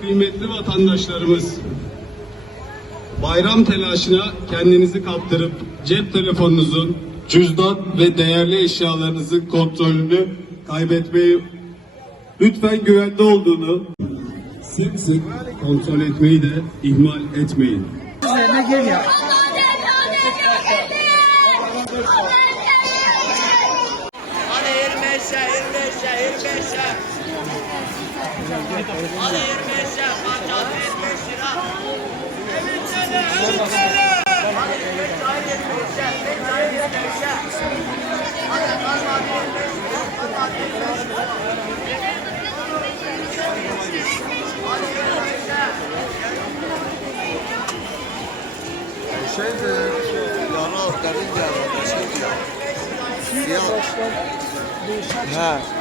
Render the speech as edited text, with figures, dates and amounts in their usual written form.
Kıymetli vatandaşlarımız, bayram telaşına kendinizi kaptırıp cep telefonunuzun, cüzdan ve değerli eşyalarınızın kontrolünü kaybetmeyi, lütfen güvende olduğunu sık sık kontrol etmeyi de ihmal etmeyin. Hadi 25'e, 25'e, 25'e. Hadi 25'e, parçalı 25 lira. Evet sene, evet sene. Hadi 25'e, hadi 25'e, 25'e. Hadi kalmadı 25 lira, kalmadı 25 lira. Hadi 25'e. Şeydi, yana derince şeydi ya. Siyah. He.